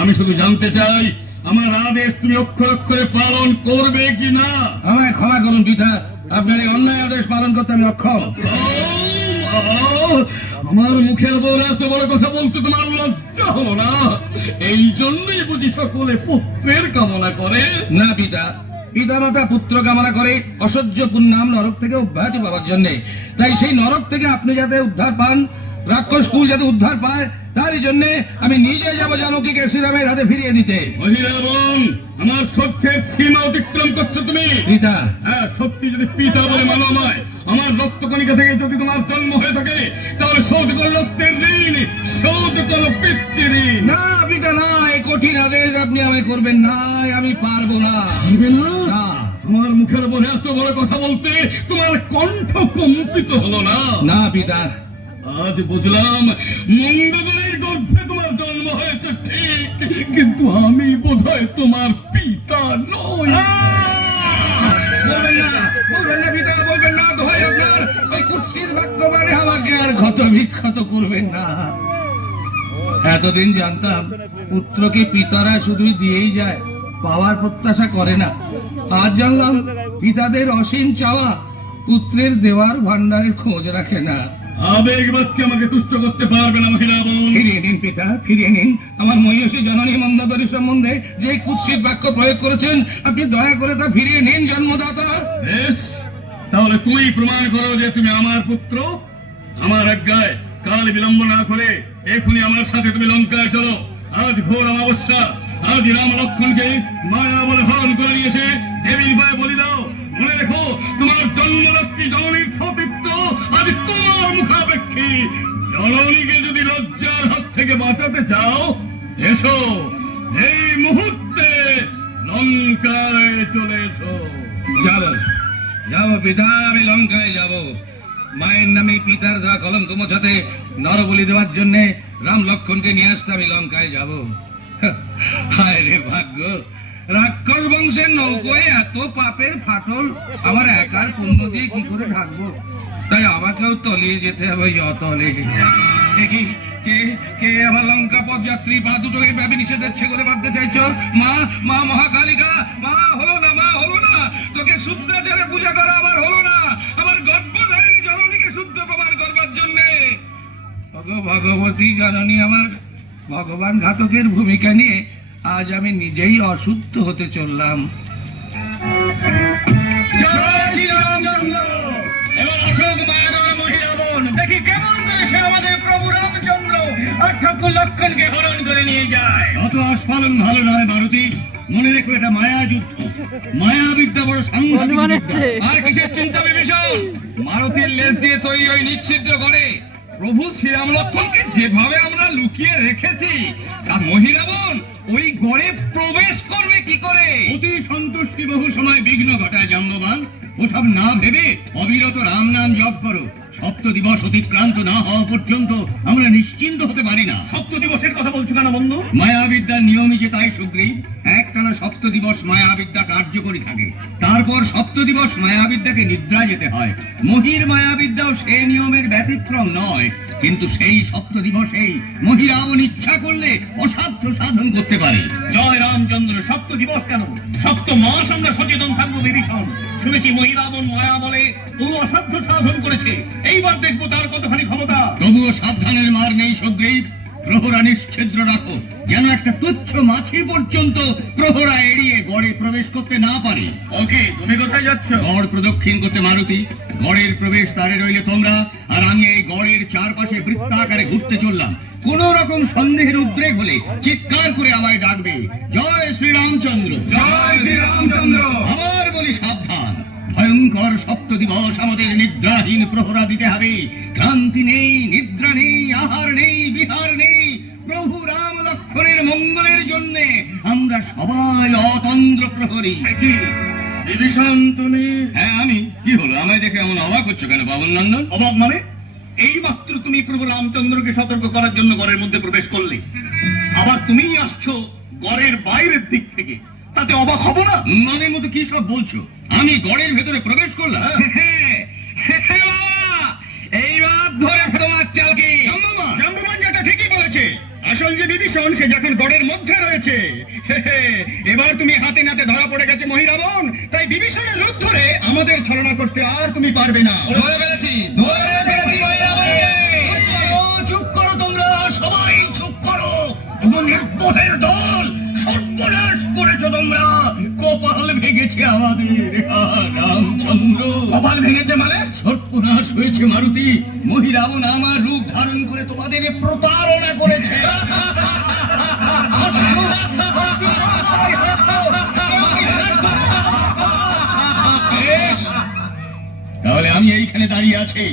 আমি শুধু জানতে চাই আমার আদেশ তুমি অক্ষর অক্ষরে পালন করবে কিনা। আমায় ক্ষমা করুন পিতা, আপনার এই অন্যায় আদেশ পালন করতে আমি অক্ষম। আমার মুখের ওপর এত বড় কথা বলতে তোমার লজ্জা হলো না? এই জন্যই বুঝি সকলে পুত্রের কামনা করে। না পিতা, পিতামাতা পুত্র কামনা করে অসহ্য পুণ্যাম নরক থেকে অব্যাহতি পাওয়ার জন্য। তাই সেই নরক থেকে আপনি যাতে উদ্ধার পান, রাক্ষস কুল যাতে উদ্ধার পায়, তারই জন্য আমি নিজে যাব জানকীকে শ্রীরামের হাতে ফিরিয়ে দিতে। মহিলাবন, আমার সত্যের সীমা অতিক্রম করছো তুমি। পিতা, হ্যাঁ, সত্যি যদি পিতা বলে মানো আমায়, আমার রক্তকণিকা থেকে যদি তোমার জন্ম হয়ে থাকে, তাহলে শোধ করো রক্তের ঋণ, শোধ করো পিতৃ ঋণ। না পিতা না, এই কঠিন আদেশ আপনি আমায় করবেন না, আমি পারবো না। না। তোমার মুখের ওপর এত বড় কথা বলতে তোমার কণ্ঠ কম্পিত হলো না? না পিতা। আজ বুঝলাম মঙ্গলের গর্ভে তোমার জন্ম হয়েছে ঠিক, কিন্তু আমি বোধহয় তোমার পিতা নই। বলবেন না, বলবেন না পিতা, বলবেন না, দোহাই আপনার। ওই কুৎসিত বাক্য মানে আমাকে আর ক্ষত বিক্ষত করবেন না। এতদিন জানতাম পুত্রকে পিতারা শুধুই দিয়েই যায়, পাওয়ার প্রত্যাশা করে না। আজ জানলাম পিতাদের অসীম চাওয়া, পুত্রের দেওয়ার ভান্ডারের খোঁজ রাখে না। আবেগ বাক্যে আমাকে তুষ্ট করতে পারবে না মহিলাবন। ফিরিয়ে নিন পিতা, ফিরিয়ে নিন। আমার মহিষী জননী মন্দাদরী সম্বন্ধে যে কুৎসিত বাক্য প্রয়োগ করেছেন, আপনি দয়া করে তা ফিরিয়ে নিন জন্মদাতা। বেশ, তাহলে তুমি প্রমাণ করো যে তুমি আমার পুত্র। আমার আজ্ঞায় কাল বিলম্ব না করে এখনই আমার সাথে তুমি লঙ্কায় চলো। আজ ঘোর অমাবস্যা, আজ রাম লক্ষ্মণকে মায়া বলে হরণ করে নিয়েছে। দেবীর পায়ে বলি দাও, মনে রেখো তোমার জন্মলক্ষ্মী জননীর সতীত্ব আজ তোমার মুখাপেক্ষী। জননীকে যদি লজ্জার হাত থেকে বাঁচাতে চাও, এসো এই মুহূর্তে লঙ্কায় চলে এসো। যাব, যাব পিতা, আমি লঙ্কায় যাব। মায়ের নামে পিতার দেওয়া কলঙ্ক মোছাতে, নরবলি দেওয়ার জন্য রাম লক্ষ্মণকে নিয়ে আসতে আমি লঙ্কায় যাব। হায় রে ভাগ্য, রাক্ষস বংশের নৌকোয় এত পাপের ফাটল আমার একার পুণ্য দিয়ে কি করে ঢাকবো? তাই আমাকেও তলিয়ে যেতে হবে ওই অতলে। দেখি কে কে আমার লঙ্কা পথযাত্রী পা দুটোকে ব্যাপী নিষেধ করে ভাবতে চাইছ? মা, মা মহাকালিকা, মা হলো না, মা হলো না। তোকে শুদ্ধাচারে পূজা করা আমার হলো না। আমার গর্ভধারিণী জননীকে শুদ্ধ প্রমাণ করবার জন্য ভগবতী জননী আমার ভগবান ঘাতকের ভূমিকা নিয়ে আজ আমি নিজেই অশুদ্ধ হতে চললাম। এবার অশোক মায়ানর মহিলাবন, দেখি কেমন দেশে আমাদের প্রভু রামচন্দ্র আর ঠাকুর লক্ষণকে হরণ করে নিয়ে যায়। অত আস্ফালন ভালো নয় মারুতি, মনে রেখো এটা মায়া যুদ্ধ। মায়া বিদ্যা বড় সাংঘাতিক বিদ্যা। আর কিসের চিন্তা বিভীষণ? মারুতির লেজ দিয়ে তৈরি ওই নিচ্ছিদ্র করে প্রভু শ্রীরাম লক্ষ্মণকে যেভাবে আমরা লুকিয়ে রেখেছি, তা মহিলাবন ওই গড়ে প্রবেশ করবে কি করে? অতি সন্তুষ্টি বহু সময় বিঘ্ন ঘটায় জাম্ববান। ওসব না ভেবে অবিরত রাম নাম জপ করো। সপ্ত দিবস অতিক্রান্ত না হওয়া পর্যন্ত আমরা নিশ্চিন্ত হতে পারি না। সপ্ত দিবসের কথা বলছো কেন বন্ধু? মায়াবিদ্যার নিয়মই যে তাই সুগ্রীব। একটানা সপ্ত দিবস মায়াবিদ্যা কার্যকরী থাকে, তারপর সপ্ত দিবস মায়াবিদ্যাকে নিদ্রায় যেতে হয়। মহির মায়াবিদ্যাও সেই নিয়মের ব্যতিক্রম নয়, কিন্তু সেই সপ্ত দিবসেই মহিরাবণ ইচ্ছা করলে অসাধ্য সাধন করতে পারে। জয় রামচন্দ্র। সপ্ত দিবস কেন, সপ্ত মাস আমরা সচেতন থাকবো বিভীষণ। শুনেছি মহিরাবণ মায়া বলে ও অসাধ্য সাধন করেছে, এইবার দেখবো তার কতখানি ক্ষমতা। তবুও সাবধানের মার নেই সুগ্রীব। প্রহরা নিশ্ছিদ্র রাখো, যেন একটা তুচ্ছ মাছি পর্যন্ত প্রহরা এড়িয়ে গড়ে প্রবেশ করতে না পারে। ওকে, তুমি কোথায় যাচ্ছ? গড় প্রদক্ষিণ করতে মারুতি। গড়ের প্রবেশ দ্বারে রইলে তোমরা, আর আমি এই গড়ের চারপাশে বৃত্তাকারে ঘুরতে চললাম। কোন রকম সন্দেহের উদ্রেক হলে চিৎকার করে আমায় ডাকবে। জয় শ্রীরামচন্দ্র, জয় শ্রীরামচন্দ্র। আবার বলি সাবধান, ভয়ঙ্কর সপ্ত দিবস আমাদের নিদ্রাহীন প্রহরা দিতে হবে। ক্লান্তি নেই, নিদ্রা নেই, আহার নেই, বিহার নেই। প্রভু রাম লক্ষ্মণের মঙ্গলের জন্য আমরা সবাই অতন্দ্র প্রহরী। বিভীষণ তুমি? হ্যাঁ আমি। কি হলো, আমায় দেখে এমন অবাক হচ্ছ কেন বাবন নন্দন? অবাক মানে? এই মাত্র তুমি প্রভু রামচন্দ্রকে সতর্ক করার জন্য ঘরের মধ্যে প্রবেশ করলে, আবার তুমিই আসছো গড়ের বাইরের দিক থেকে, তাতে অবাক হবো না? মানের মতো কি সব বলছো? আমি গড়ের ভেতরে প্রবেশ করলাম? এইবার ধরে তোমার চাল কি? জাম্বুমান যেটা ঠিকই বলেছে। আসল যে বিভীষণ সে যখন গড়ের মধ্যে রয়েছে, এবার তুমি হাতে নাতে ধরা পড়ে গেছে মহিরাবণ, তাই বিভীষণের রূপ ধরে আমাদের ছলনা করতে আর তুমি পারবে না। ধরে ফেলেছি, ধরে ফেলেছি মহিরাবণকে। চুপ করো তোমরা, সবাই চুপ করো। এবং নির্বোধের দল, সর্বনাশ করেছো তোমরা। কপাল ভেঙেছে আমাদের। রামচন্দ্র কপাল ভেঙেছে মানে? সর্বনাশ হয়েছে মারুতি। মহিরাবণ আমার রূপ ধারণ করে তোমাদের প্রতারণা করেছে। বেশ, তাহলে আমি এইখানে দাঁড়িয়ে আছি।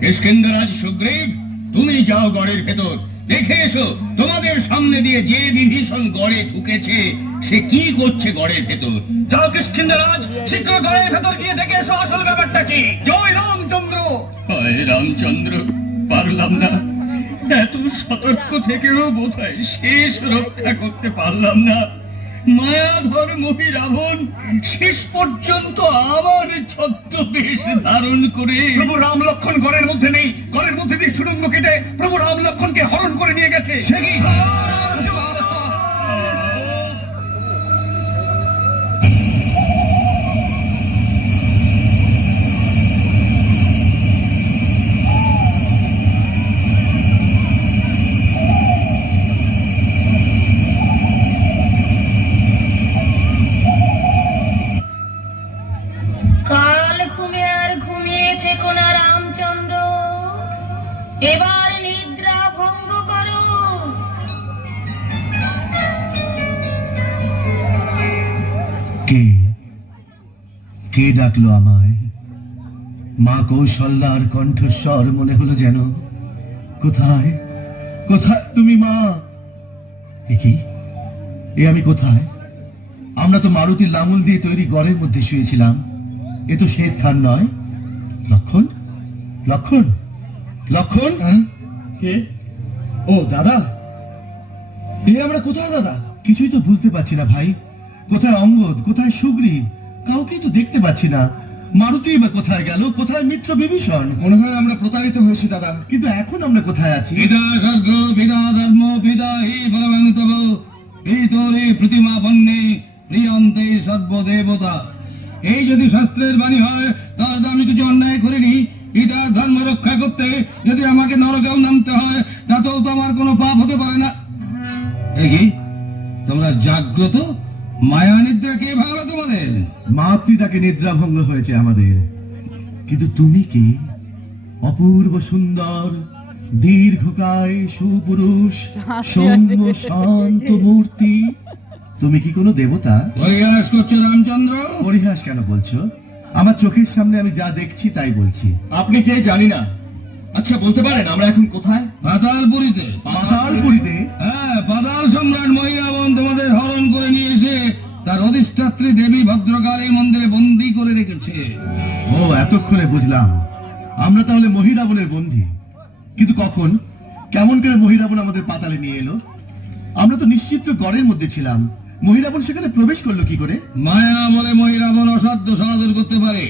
কিষ্কিন্ধ্ররাজ সুগ্রীব, তুমি যাও গড়ের ভেতর, দেখে এসো তোমাদের সামনে দিয়ে যে বিভীষণ গড়ে ঢুকেছে সে কি করছে গড়ের ভেতর। যাও কিষ্কিন্ধ্ররাজ, শীঘ্র গড়ের ভেতর গিয়ে দেখে এসো আসল ব্যাপারটা কি। জয় রামচন্দ্র। হয় রামচন্দ্র, পারলাম না। এত সতর্ক থেকেও বোধহয় শেষ রক্ষা করতে পারলাম না। মায়াধর মহিরাবণ শেষ পর্যন্ত আমার ছদ্মবেশ ধারণ করে প্রভু রাম লক্ষণ ঘরের মধ্যে নেই। ঘরের মধ্যে দিয়ে সুড়ঙ্গ কেটে প্রভু রাম লক্ষণকে হরণ করে নিয়ে গেছে। সে কি? কাল ঘুমে আর ঘুমিয়ে থেকো না রামচন্দ্র, এবার নিদ্রা ভঙ্গ করো। কে কে ডাকলো আমায়? মা কৌশল্যার কণ্ঠস্বর মনে হলো যেন। কোথায় কোথায় তুমি মা? এ কি? এ আমি কোথায়? আমরা তো মারুতির লাঙল দিয়ে তৈরি গড়ের মধ্যে শুয়েছিলাম। এ তো সেই স্থান নয়। লক্ষণ, লক্ষণ, লক্ষণ। কে? ও দাদা, এ আমরা কোথায় দাদা? কিছুই তো বুঝতে পারছি না ভাই। কোথায় অঙ্গদ, কোথায় সুগ্রীব? কাউকেই তো দেখতে পাচ্ছি না। মারুতি বা কোথায় গেল? কোথায় মিত্র বিভীষণ? মনে হয় আমরা প্রতারিত হয়েছি দাদা। কিন্তু এখন আমরা কোথায় আছি? পিতা স্বর্গ, পিতা ধর্ম, পিতা হি ফলবানুতব, পিতরে প্রতিমা বন্যে, প্রিয়ন্তে সর্বদেবতা। এই যদি শাস্ত্রের বাণী হয় তাহলে তো আমি কিছু অন্যায় করিনি। পিতা ধর্ম রক্ষা করতে যদি আমাকে নরকেও নামতে হয় তাতেও তো আমার কোনো পাপ হতে পারে না। এ কি, তোমরা জাগ্রত? মায়া নিদ্রা কে ভাঙলো তোমাদের? মাতৃতাকে নিদ্রাভঙ্গ হয়েছে আমাদের। কিন্তু তুমি কি? অপূর্ব সুন্দর, দীর্ঘকায়, সুপুরুষ, সৌম্য শান্ত মূর্তি। তুমি কি কোনো দেবতা? পরিহাস করছো রামচন্দ্র? পরিহাস কেন বলছো? আমার চোখের সামনে আমি যা দেখছি তাই বলছি। আপনি কে জানি না। আচ্ছা বলতে পারেন আমরা এখন কোথায়? পাতালপুরীতে। পাতালপুরীতে? হ্যাঁ, পাতাল সম্রাট মহিরাবণ তোমাদের হরণ করে নিয়ে এসে তার অধিষ্ঠাত্রী দেবী ভদ্রকালী মন্দিরে বন্দী করে রেখেছে। ও, এতক্ষণে বুঝলাম। আমরা তাহলে মহিরাবণের বন্দী। কিন্তু কখন, কেমন করে মহিরাবণ আমাদের পাতালে নিয়ে এলো? আমরা তো নিশ্চিত গড়ের মধ্যে ছিলাম। মহিরাবণ সেখানে প্রবেশ করলো কি করে? মায়া বলে মহিরাবণ অসাধ্য সাধন করতে পারে।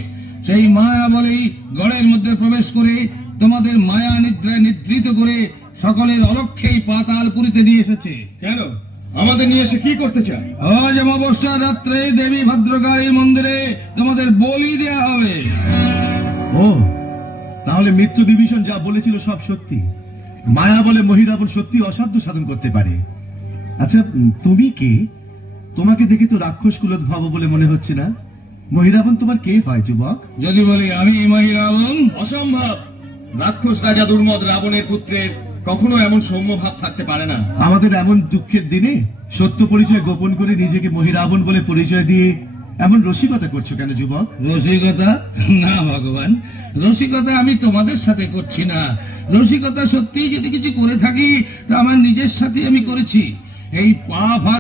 সেই মায়া বলেই গড়ের মধ্যে প্রবেশ করে তোমাদের মায়া নিদ্রায় নিদ্রিত করে সকলের অলক্ষেই পাতালপুরীতে নিয়ে এসেছে। কেন আমাদের নিয়ে এসে কি করতে চায়? আজ অমাবস্যা রাত্রে দেবী ভদ্রকালী মন্দিরে তোমাদের বলি দেয়া হবে। ও, তাহলে মিত্র বিভীষণ যা বলেছিল সব সত্যি। মায়া বলে মহিরাবণ সত্যি অসাধ্য সাধন করতে পারে। আচ্ছা, তুমি কে? তোমাকে দেখে তো রাক্ষস কুলোদ্ভব বলে মনে হচ্ছে না। মহিরাবণ তোমার কে হয় যুবক? যদি বলি আমি মহিরাবণ? অসম্ভব। রাক্ষস রাজা দুর্মদ রাবণের পুত্রের কখনো এমন সৌম্য ভাব থাকতে পারে না। আমাদের এমন দুঃখের দিনে সত্য পরিচয় গোপন করে নিজেকে মহিরাবণ বলে পরিচয় দিয়ে এমন রসিকতা করছো কেন যুবক? রসিকতা? না ভগবান, রসিকতা আমি তোমাদের সাথে করছি না। রসিকতা সত্যিই যদি কিছু করে থাকি তা আমার নিজের সাথে আমি করেছি। এই পা